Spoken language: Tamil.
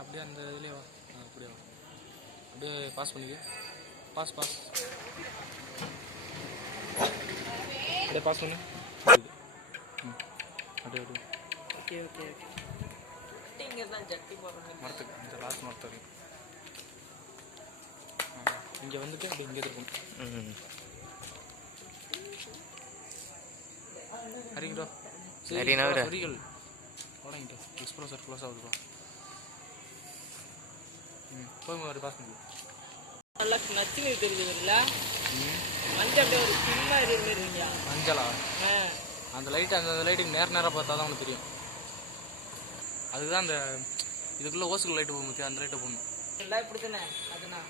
அப்படியே அந்த இதுலேயே வா. அப்படியே வா. அப்படியே பாஸ் பண்ணிக்க. பாஸ் அப்படியே பாஸ் பண்ணு. அப்படியே ஓகே இங்கே தான் ஜட்டி போடுறேன். மரத்துக்கு இந்த லாஸ்ட் மரத்துக்கு இங்கே வந்துட்டு அப்படி இங்கே இருக்கணும். சரிங்கடா. சரிகள் போடங்கிட்டோம். எக்ஸ்ப்ரோசர் க்ளோஸ் ஆகுதுப்பா. போய் ஒரு பாஸ் பண்ணி நல்லா நச்சுங்க தெரியுது இல்லை? மஞ்சள் அப்படியே ஒரு சின்ன இருக்கீங்களா? மஞ்சளா? அந்த லைட்டு அந்த லைட்டுக்கு நேராக பார்த்தா தான் உனக்கு தெரியும். அதுதான் அந்த இதுக்குள்ளே ஓசுக்குள்ள லைட்டு போகும் பற்றி அந்த லைட்டை போடணும். எல்லாம் இப்படி தானே? அதுனா